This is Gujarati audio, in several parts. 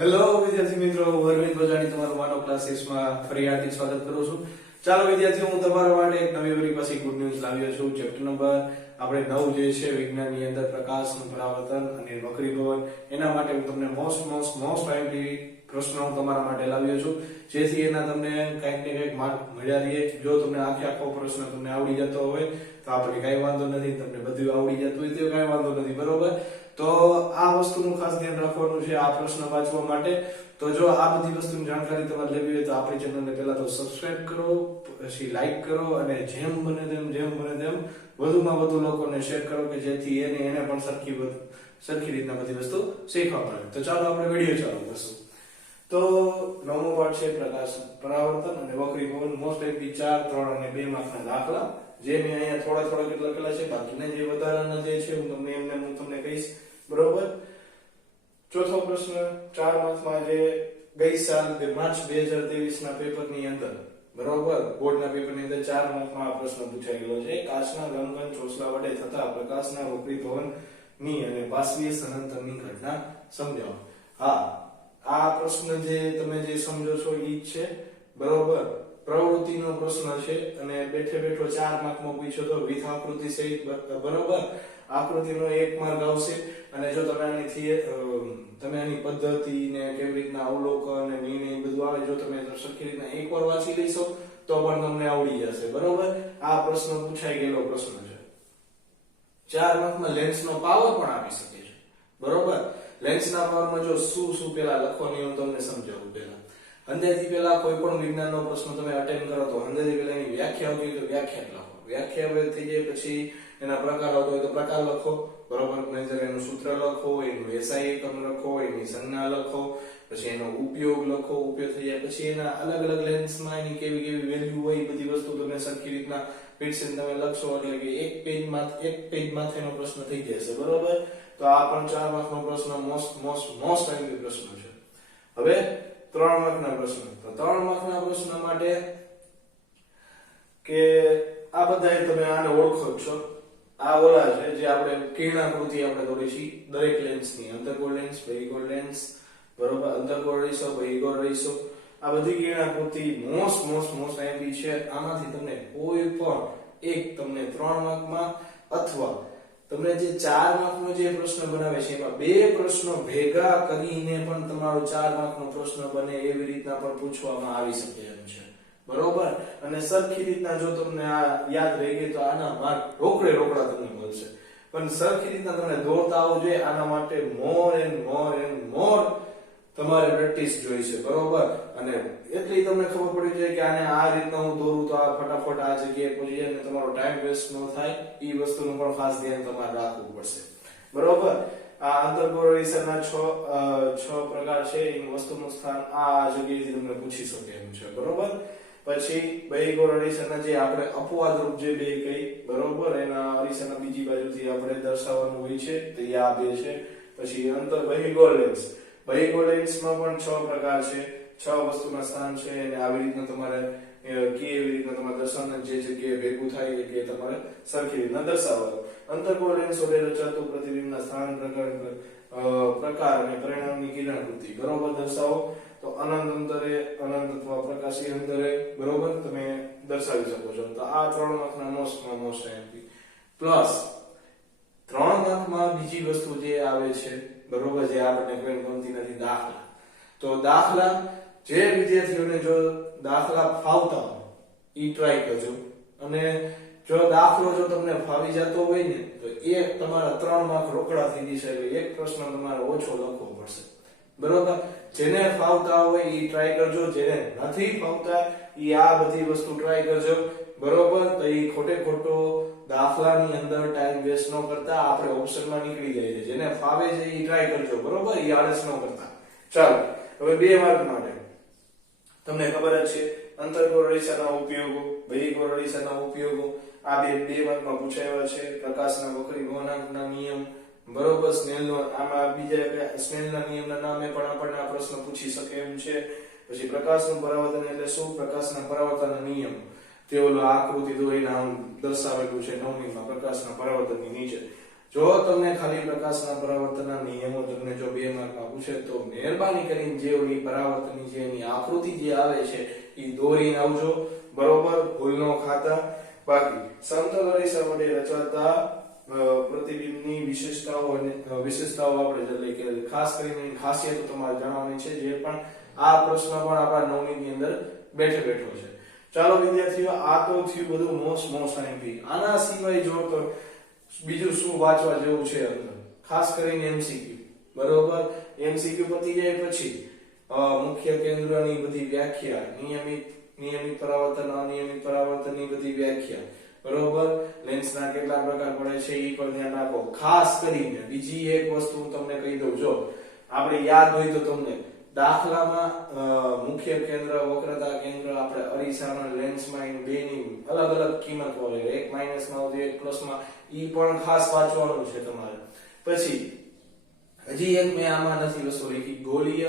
હેલો વિદ્યાર્થી મિત્રો. અરવિંદ બજાણી તમારું માનવ ક્લાસીસમાં ફરી હાર્દિક સ્વાગત કરું છું. ચાલો વિદ્યાર્થીઓ હું તમારા માટે એક નવી વરી પાછી ગુડ ન્યૂઝ લાવ્યો છું. ચેપ્ટર નંબર આપણે નવ જે છે, વિજ્ઞાનની અંદર પ્રકાશનું, પરાવર્તન અને વક્રીભવન એના માટે હું તમને મોસ્ટ મોસ્ટ મોસ્ટ ટાઈમલી પ્રશ્નો હું તમારા માટે લાવ્યો છું. જેથી એના તમને કંઈક ને કંઈક માર્ક મળ્યા રહીએ. જો તમને આખે આખો પ્રશ્ન તમને આવડી જતો હોય, તો આપણે કઈ વાંધો નથી. તમને બધું આવડી જતું હોય તો કઈ વાંધો નથી. બરોબર? તો આ વસ્તુનું ખાસ ધ્યાન રાખવાનું છે આ પ્રશ્ન વાંચવા માટે. તો જો આ બધી વસ્તુની જાણકારી તમારે લેવી હોય તો આપણી ચેનલને પહેલા તો સબસ્ક્રાઇબ કરો, પછી લાઈક કરો અને જેમ બને તેમ, જેમ બને તેમ વધુમાં વધુ લોકોને શેર કરો કે જેથી એને એને પણ સરખી સરખી રીતના બધી વસ્તુ શીખવા મળે. તો ચાલો આપણે વીડિયો ચાલુ કરશું. તો નવમો પાઠ છે પ્રકાશ પરાવર્તન અને વક્રીભવન મોસ્ટ એપી ચાર, ત્રણ અને બે માર્કના દાખલા. જે મેં અહીંયા થોડા થોડા કેટલા લખેલા છે, બાકીના જે વધારાના જે છે હું તમને એમને હું તમને કહીશ બરોબર ચોથો પ્રશ્ન ચાર માર્કમાં જે ગઈ સાલ માર્ચ બે હજાર ત્રેવીસ ના પેપરની અંદર, બરોબર? બોર્ડના પેપરની અંદર ચાર માર્કમાં આ પ્રશ્ન પૂછાઈ ગયો છે. કાચના લંબન ચોસલા વડે થતા પ્રકાશના વક્રીભવનની અને બાષ્પીય સ્થાનાંતરની ઘટના સમજાવો. હા, આ પ્રશ્ન જે તમે જે સમજો છો ઈ જ છે. બરોબર? પ્રવૃત્તિનો પ્રશ્ન છે અને બેઠે બેઠો ચાર માર્કમાં પૂછ્યો તો વિથ આકૃતિ સહિત બરોબર? આકૃતિનો એક માર્ક આવશે. અને જો તમે આની તમે આની પદ્ધતિ ને કેવી રીતના અવલોકન અને નિર્ણય બધું આવે, જો તમે સરખી રીતના એકવાર વાંચી લેશો તો પણ તમને આવડી જશે. બરોબર? આ પ્રશ્ન પૂછાઈ ગયેલો પ્રશ્ન છે. ચાર માર્કમાં લેન્સનો પાવર પણ આપી શકે છે. બરોબર? લેન્સના પાવરમાં જો શું શું પેલા લખવાની હું તમને સમજાવું પેલા અંદરથી પેલા કોઈ પણ વિજ્ઞાનનો પ્રશ્ન તમે અટેન્ડ કરો તો અંદરથી પહેલા એની વ્યાખ્યા હોય તો વ્યાખ્યા લખો. વ્યાખ્યા હવે થઈ જાય પછી એના પ્રકાર હોય તો પ્રકાર લખો. બરોબર? નહીંતર એનું સૂત્ર લખો, એનું એસઆઈ એકમ લખો, એની સંજ્ઞા લખો, પછી એનો ઉપયોગ લખો. ઉપયોગ થઈ જાય પછી એના અલગ અલગ લેન્સમાં એની કેવી કેવી વેલ્યુ હોય, એ બધી વસ્તુ તમે સરખી રીતના પીરસીને તમે લખશો, એટલે કે એક પેજમાં એક પેજ એનો પ્રશ્ન થઈ જશે બરોબર? તો આ પણ ચાર માર્કનો પ્રશ્ન મોસ્ટ મોસ્ટ મોસ્ટ ટાઈમલી પ્રશ્ન છે. હવે ત્રણ માર્કના પ્રશ્ન. તો ત્રણ માર્કના પ્રશ્ન માટે કે આ બધા તમે આને ઓળખો છો. આ ઓલા છે જે આપણે કિરણાકૃતિ આપણે દોરી છીએ દરેક લેન્સની અંતર્ગોળ લેન્સ બહિર્ગોળ લેન્સ બરોબર? અંતર્ગોળ રહીશો બહિર્ગોળ રહીશો? આ બધી કિરણાકૃતિ મોસ્ટ મોસ્ટ મોસ્ટ આઈપી છે. આમાંથી તમને કોઈ પણ એક તમને ત્રણ માર્કમાં અથવા તમને જે ચાર માર્કનો જે પ્રશ્ન બનાવે છે, એમાં બે પ્રશ્નો ભેગા કરીને પણ તમારો ચાર માર્કનો પ્રશ્ન બને એવી રીતના પણ પૂછવામાં આવી શકે એમ છે. બરોબર? અને સરખી રીતના જો તમને આ યાદ રહી ગઈ તો આના માર્ક રોકડે રોકડા તમને મળશે. પણ સરખી રીતના તમને દોડતા આવવું જોઈએ, આના માટે મોર એન્ડ મોર એન્ડ મોર તમારે પ્રેક્ટિસ જોઈશે બરોબર? અને એટલી તમને ખબર પડી જાય કે આને આ રીતના હું દોરું તો આ ફટાફટ આ જગ્યાએ પહોંચી જાય અને તમારો ટાઈમ વેસ્ટ ન થાય. એ વસ્તુનું પણ ખાસ ધ્યાન તમારે રાખવું પડશે. બરોબર? આ આંતરગોળરીસરના છ છ પ્રકાર છે એ વસ્તુનું સ્થાન. આ જગ્યાએથી તમને પૂછી શકે એમ છે. બરોબર? પછી અરીસાના જે આપણે અપવાદ રૂપ જે બે કહી બરોબર? એના અરીસાના બીજી બાજુથી આપણે દર્શાવવાનું હોય છે, તો આ બે છે. પછી અંતર બહિર્ગોળ લેન્સ પણ છ પ્રકાર છે, છ વસ્તુના સ્થાન છે અને આવી રીતના તમારે કે એવી રીતના તમારે દર્શાવવાનું જે જગ્યાએ ભેગું થાય એ જગ્યાએ તમારે સરખી રીતના દર્શાવવાનું. અંતર્ગોળ સોડે રચાતું પ્રતિબિંબના સ્થાન પ્રકાર પ્રકાર અને પરિણામની કિરણવૃત્તિ બરોબર દર્શાવો? તો અનંત અંતરે અનંત અથવા પ્રકાશી અંતરે, બરોબર? તમે દર્શાવી શકો છો. તો આ ત્રણ માર્કના મોસ્ટમાં મોસ્ટ એમપી પ્લસ ત્રણ માર્કમાં બીજી વસ્તુ જે આવે છે બરોબર જે આપણને કોઈ ગમતી નથી, દાખલા. તો દાખલા જે વિદ્યાર્થીઓને જો દાખલા ફાવતા હોય એ ટ્રાય કરજો. અને જો દાખલો જો તમને ફાવી જતો હોય ને, તો એ તમારા ત્રણ માર્ક રોકડા થઈ જશે એટલે એક પ્રશ્ન તમારે ઓછો લખવો પડશે. બરોબર? જેને ફાવતા હોય એ ટ્રાય કરજો, જેને નથી ફાવતા એ આ બધી વસ્તુ ટ્રાય કરજો. બરોબર, તો એ ખોટે ખોટો દાખલાની અંદર ટાઈમ વેસ્ટ ન કરતા આપણે ઓપ્શનમાં નીકળી જાય છે જેને ફાવે છે એ ટ્રાય કરજો, બરોબર? એ આળસ ન કરતા. ચાલો, હવે બે માર્ક માટે. તમને ખબર જ છે અંતર અરીસાના ઉપયોગો બહિર્ગોળ અરીસાના ઉપયોગો, આ બે બે માર્કમાં પૂછાયા છે. પ્રકાશના વકરી ગોનાંકના નિયમ, બરોબર? સ્નેલનો, આમાં બીજા સ્નેલના નિયમના નામે પણ આપણને આ પ્રશ્ન પૂછી શકે એમ છે. પછી પ્રકાશનું પરાવર્તન એટલે શું? પ્રકાશના પરાવર્તનના નિયમ. તે ઓલો આકૃતિ દોરીને આમ દર્શાવેલું છે નવમીમાં પ્રકાશના પરાવર્તનની નીચે. જો તમને ખાલી પ્રકાશના પરાવર્તનના નિયમો તમને જો બે માર્કમાં પૂછે તો મહેરબાની કરીને જે ઓલી પરાવર્તનની જે એની આકૃતિ જે આવે છે એ દોરીને આવજો. બરોબર? ભૂલ ન ખાતા. બાકી સમતલ અરીસા રચાતા પ્રતિબિંબની વિશેષતાઓ અને વિશેષતાઓ આપણે એટલે કે ખાસ કરીને ખાસિયતો તમારે જણાવવાની છે, જે પણ આ પ્રશ્ન પણ આપણા નવમીની અંદર બેઠે બેઠો છે. ચાલો વિદ્યાર્થીઓ, આ તો થયું બધું મોસ મોસ આઈમ્પી આના સિવાય જો તો બીજું શું વાંચવા જેવું છે અંદર? ખાસ કરીને એમસીક્યુ બરોબર? એમસીક્યુ પતી જાય પછી મુખ્ય કેન્દ્રની બધી વ્યાખ્યા, નિયમિત નિયમિત પરાવર્તન, અનિયમિત પરાવર્તનની બધી વ્યાખ્યા. બરોબર? લેન્સના કેટલા પ્રકાર પડે છે એ પણ ધ્યાન રાખો. ખાસ કરીને બીજી એક વસ્તુ હું તમને કહી દઉં, જો. આપણે યાદ હોય તો તમને દાખલામાં મુખ્ય કેન્દ્ર, વક્રતા કેન્દ્ર આપણે અરીસામાં લેન્સમાં એની બેની અલગ અલગ કિંમત હોય. એક માઇનસમાં આવતી એક પ્લસમાં ઈ પણ ખાસ વાંચવાનું છે તમારે. પછી, હજી એક મેં આમાં નથી વસ્તુ લખી. ગોલીય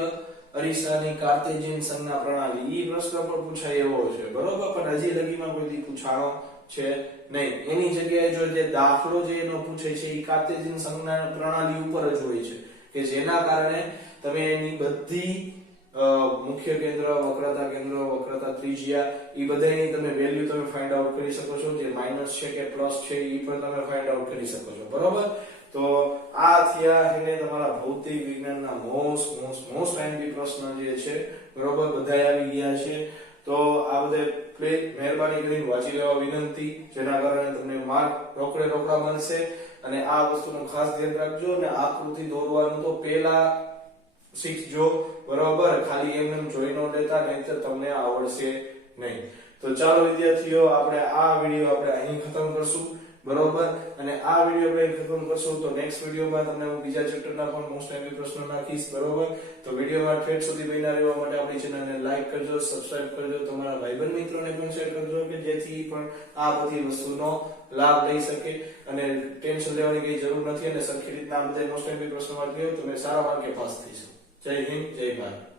અરીસાની કાર્તેજિયન સંજ્ઞા પ્રણાલી. ઈ પ્રશ્ન પણ પૂછાય એવો છે. બરોબર? પણ હજી લગીમાં કોઈ પૂછાણો છે નહીં. એની જગ્યાએ જો જે દાખલો જે એનો પૂછે છે એ કાર્તેજિયન સંજ્ઞા પ્રણાલી ઉપર જ હોય છે. કે જેના કારણે તમે એની બધી મુખ્ય કેન્દ્ર, વક્રતા કેન્દ્ર, વક્રતા ત્રિજ્યા એ બધાની તમે વેલ્યુ તમે ફાઇન્ડ આઉટ કરી શકો છો. જે માઇનસ છે કે પ્લસ છે એ પણ તમે ફાઇન્ડ આઉટ કરી શકો છો. બરોબર? તો આ થયા એને તમારા ભૌતિક વિજ્ઞાનના મોસ્ટ મોસ્ટ મોસ્ટ આઈએમપી પ્રશ્ન જે છે, બરોબર? બધા આવી ગયા છે. તો આ બધે પ્લીઝ મહેરબાની કરીને વાંચી લેવા વિનંતી, જેના કારણે તમને માર્ક રોકડે રોકડા મળશે. અને આ વસ્તુનું ખાસ ધ્યાન રાખજો અને આકૃતિ દોરવાનું તો પહેલા શીખજો બરોબર ખાલી એમ એમ જોઈ ન લેતા, નહીતર તમને આવડશે નહીં. તો ચાલો વિદ્યાર્થીઓ, આપણે આ વીડિયો આપણે અહીં ખતમ કરશું. બરોબર? અને આ વીડિયો આપણે ખતમ કરશું. તો નેક્સ્ટ વિડીયોમાં તમને હું બીજા ચેપ્ટરના પણ મોસ્ટ એમપી પ્રશ્નો નાખીશ. બરોબર? તો વિડીયોમાં ઠેઠ સુધી બન્યા રહેવા માટે આપણી ચેનલને લાઈક કરજો સબસ્ક્રાઇબ કરજો, તમારા ભાઈબંધ મિત્રોને પણ શેર કરજો, કે જેથી પણ આ બધી વસ્તુનો લાભ લઈ શકે. અને ટેન્શન લેવાની કઈ જરૂર નથી. અને સરખી રીતના આ બધા મોસ્ટ એમપી પ્રશ્નો ગયો તમે સારા માર્કે પાસ થઈશો જય હિન્દ જય ભારત